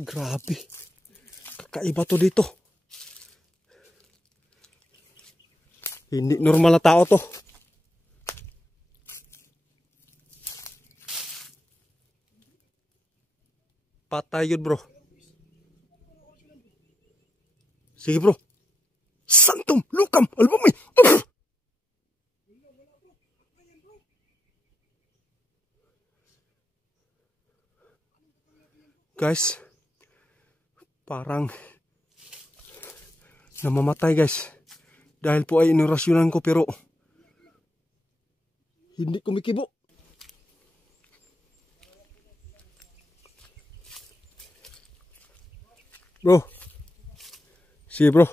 Grabe. Kakaiba to dito. Hindi normal na tao to. Patay yun, bro. Sige, bro. Santum, lukam, albumi. Guys, parang namamatay, guys. Dahil po ay inorasyonan ko pero hindi kumikibo. Bro. Sige, bro.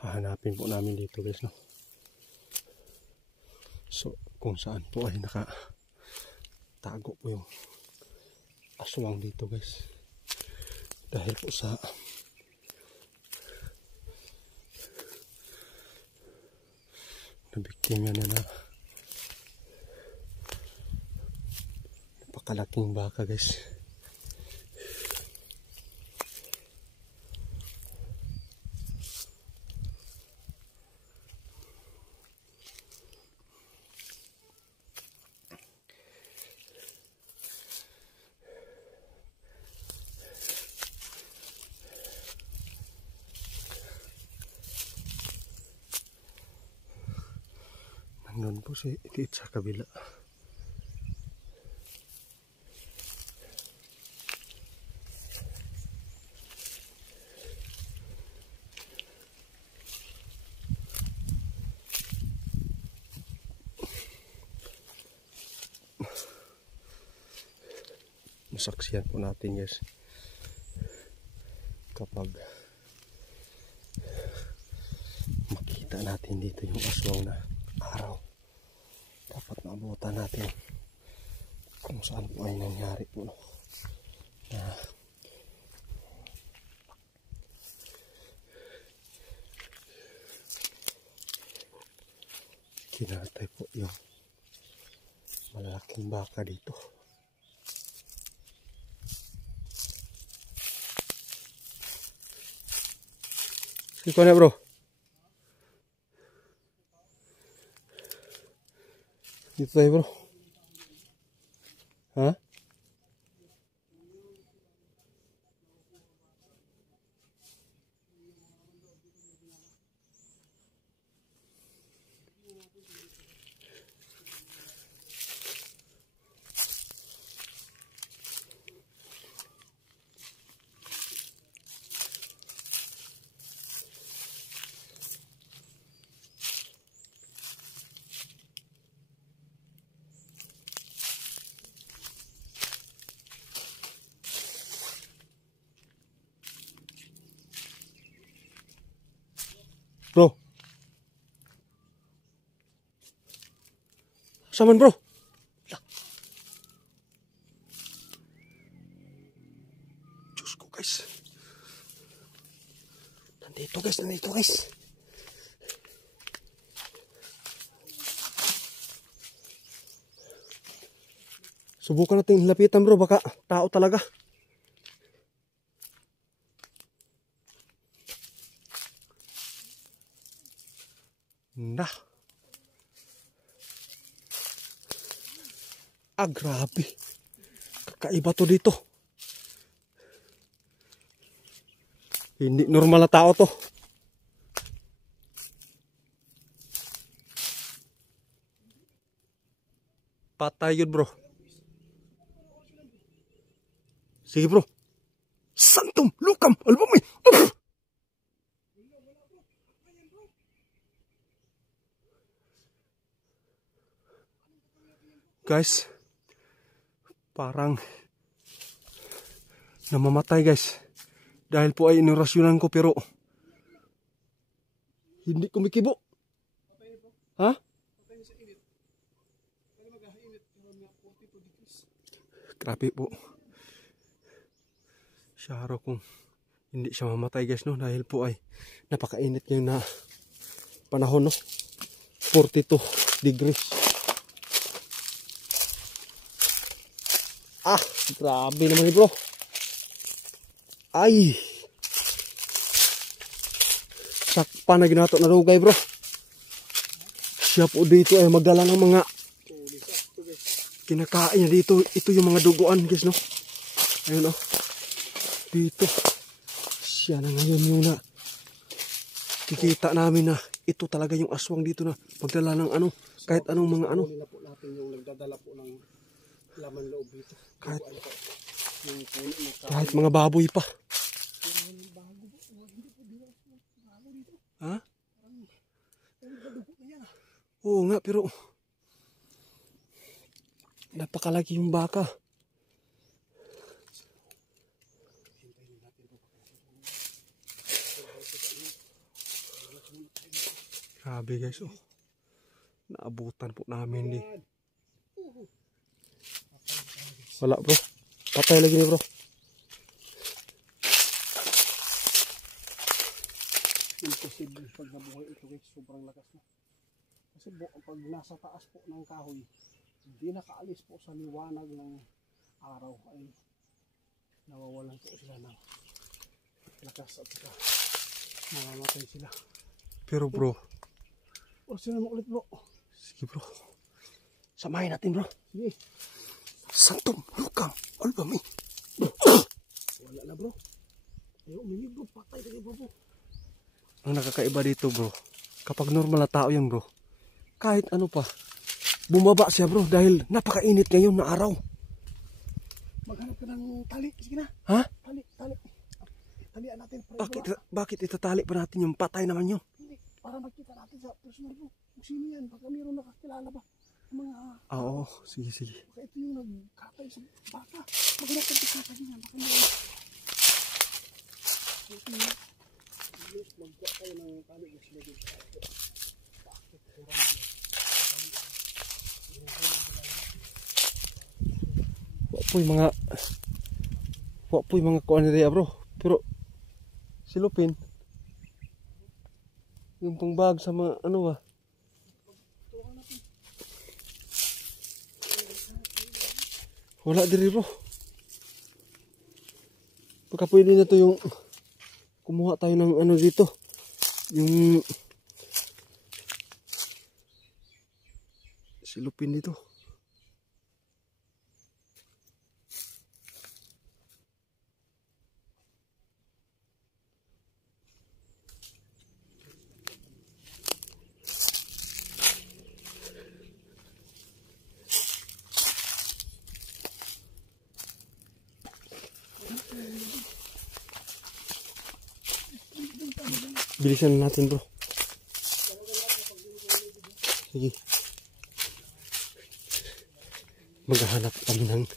Hahanapin po namin dito, guys, no. So, kung saan po ay nakatago po yung aswang dito, guys. Dahil po sa nabiktima niya na napakalaking baka, guys. Nandun po si Tit sa kabila. Masaksiyan po natin, guys, kapag makita natin dito yung aswang na araw. Dapat maabutan natin kung saan po ay nangyari po, no? Na kinatay po yung malaking baka dito. Sige na, bro. Dito tayo, bro. Ha? Bro. Saman, bro. Diyos ko, guys. Nandito, guys. Nandito, guys. Subukan natin lapitan, bro. Baka tao talaga. Nah. Grabe. Kakaiba to dito. Hindi normal na tao to. Patay yun, bro. Sige, bro. Santum, lukam, albumi. Guys, parang namamatay, guys. Dahil po ay inorasyonan ko pero hindi kumikibo. Ha? Grabe po. Siya araw kung hindi siya mamatay guys, no, dahil po ay napakainit ngayon na panahon, no, 42 degrees. Ah, grabe naman ni bro. Ay, sakpa na ginato na rugay bro. Siya po dito ay magdala ng mga kinakain niya dito. Ito yung mga duguan guys, no. Ayun, oh, dito siya na ngayon yung na kikita namin na ito talaga yung aswang dito na magdala ng ano, kahit anong mga ano. Nila po natin yung nagdadala po ng laman loob dito. Kahit mga baboy pa. Ha? Oo nga, pero napakalaki yung baka. Grabe guys, oh. Naabutan po namin wala bro. Patay lagi ni bro. Imposible pag nabuhay ito guys, sobrang lakas na. Kasi pag nasa taas po ng kahoy, hindi nakaalis po sa liwanag ng araw ay nawawalan po sila ng lakas at saka mamamatay sila. Pero bro, sila mo ulit bro. sige bro, samahin natin bro. Sige. Santum, lukang, albami. Wala na bro. Ayaw uminig bro, patay tayo bro. Ang nakakaiba dito bro, kapag normal na tao yan bro, kahit ano pa, bumaba siya bro dahil napakainit ngayon na araw. Maghanap ka ng tali, sige na. Ha? Tali. Talian natin. Bakit itatali pa natin yung patay naman yun? Hindi, para makita natin sa personal bro. Kung sino yan, baka mayroon nakakilala ba? Mga... Oo, sige. Baka ito yung nagkatay sa baka. Maghanap ka ng baka niya, baka mayroon. Magka tayo ng tali, gusto na dito. Bakit? Wapoy mga kuan nila bro. Pero silupin yung pangbag sa mga ano ba. Wala diri bro. Baka pwede na to yung kumuha tayo ng ano dito. Yung silupin dito. Bilisan natin bro. Sige. Maghahanap kami ng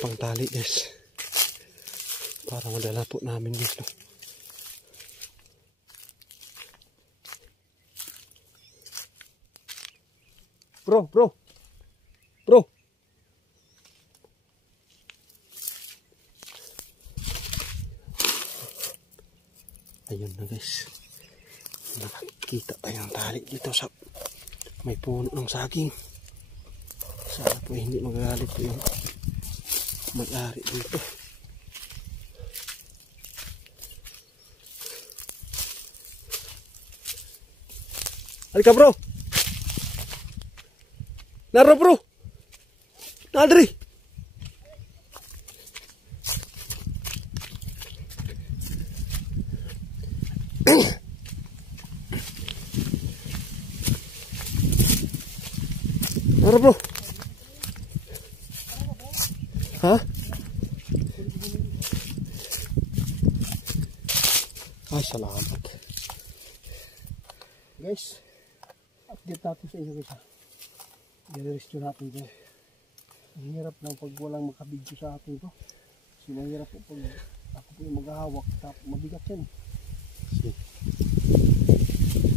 pangtali guys. Para madala po namin dito. Bro. Ayun na guys. Nakikita tayong tali dito sa may puno ng saging. Sana po hindi magagalit po yung may-ari dito. Halika bro. Naro bro. Nadri. Naro bro. Ha? Ay, salamat. Guys, update natin sa inyo guys ha. I-rescue natin guys. Ang hirap lang pag walang makabidyo sa atin to. Kasi mahirap po pag ako po yung maghahawak. Tapos mabigat yan. Sige.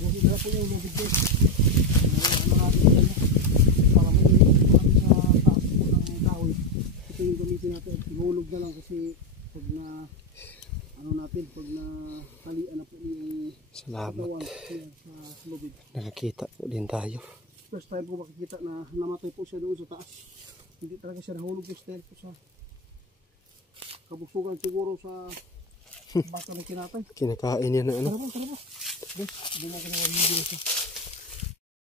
Mahirap po yung mabidyo. Ano natin sa inyo. Para may ilog po natin sa taas po ng kahoy. Ito yung gamitin natin. Ihulog na lang kasi pag na ano natin, pag na talian na po yung Salamat. katawan niya sa lubid. Nakakita po din tayo. First time po makikita na namatay po siya doon sa taas. Hindi talaga siya nahulog po dahil po sa kabusugan siguro sa baka na kinatay. Kinakain niya na ano. Tara po. Guys, hindi na kinakain video siya.